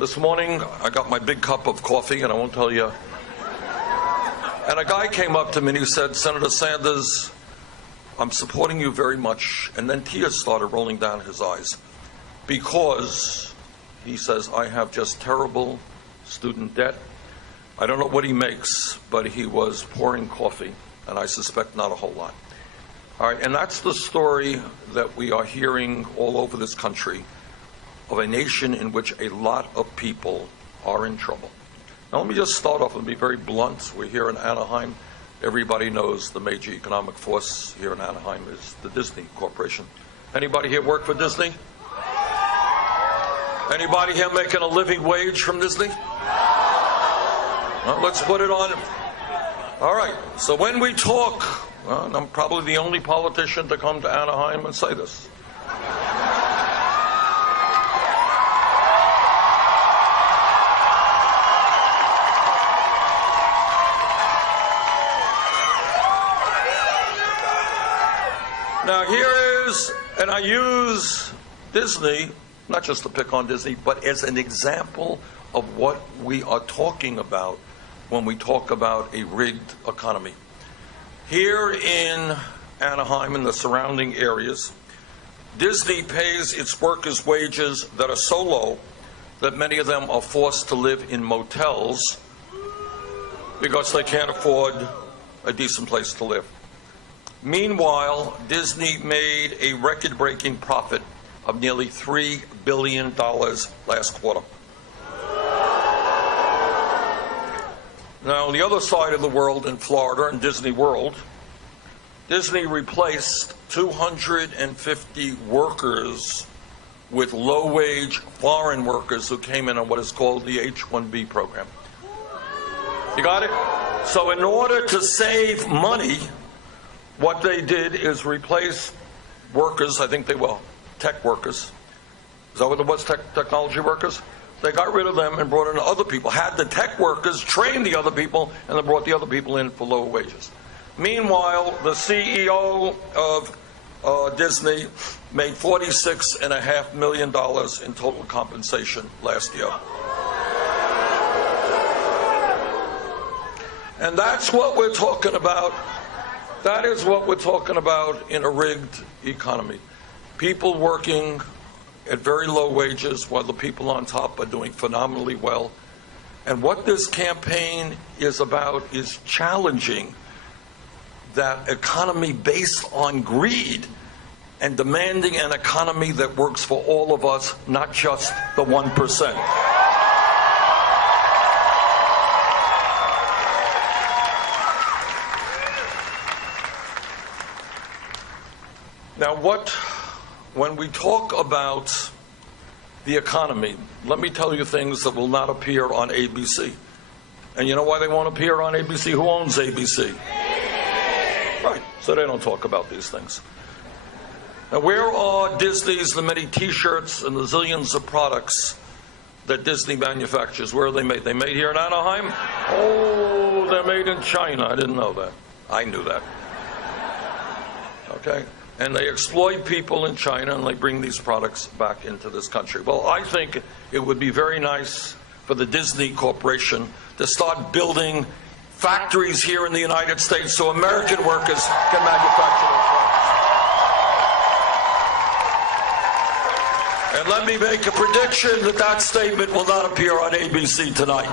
This morning, I got my big cup of coffee, and I won't tell you. And a guy came up to me and he said, Senator Sanders, I'm supporting you very much. And then tears started rolling down his eyes because, he says, I have just terrible student debt. I don't know what he makes, but he was pouring coffee, and I suspect not a whole lot. All right, and that's the story that we are hearing all over this country of a nation in which a lot of people are in trouble. Now, let me just start off and be very blunt. We're here in Anaheim. Everybody knows the major economic force here in Anaheim is the Disney Corporation. Anybody here work for Disney? Anybody here making a living wage from Disney? Well, let's put it on. All right, so when we talk, and I'm probably the only politician to come to Anaheim and say this. Now here is, and I use Disney, not just to pick on Disney, but as an example of what we are talking about when we talk about a rigged economy. Here in Anaheim and the surrounding areas, Disney pays its workers wages that are so low that many of them are forced to live in motels because they can't afford a decent place to live. Meanwhile, Disney made a record-breaking profit of nearly $3 billion last quarter. Now, on the other side of the world in Florida, in Disney World, Disney replaced 250 workers with low-wage foreign workers who came in on what is called the H-1B program. You got it? So in order to save money, what they did is replace workers, I think they were tech workers. Is that what it was, technology workers? They got rid of them and brought in other people, had the tech workers train the other people, and then brought the other people in for lower wages. Meanwhile, the CEO of Disney made $46.5 million in total compensation last year. And that's what we're talking about. That is what we're talking about in a rigged economy. People working at very low wages while the people on top are doing phenomenally well. And what this campaign is about is challenging that economy based on greed and demanding an economy that works for all of us, not just the 1%. Now, when we talk about the economy, let me tell you things that will not appear on ABC. And you know why they won't appear on ABC? Who owns ABC? Right, so they don't talk about these things. Now, where are Disney's, the many T-shirts and the zillions of products that Disney manufactures? Where are they made? They made here in Anaheim? Oh, they're made in China. I didn't know that. I knew that. Okay? And they exploit people in China, and they bring these products back into this country. Well, I think it would be very nice for the Disney Corporation to start building factories here in the United States so American workers can manufacture those products. And let me make a prediction that that statement will not appear on ABC tonight.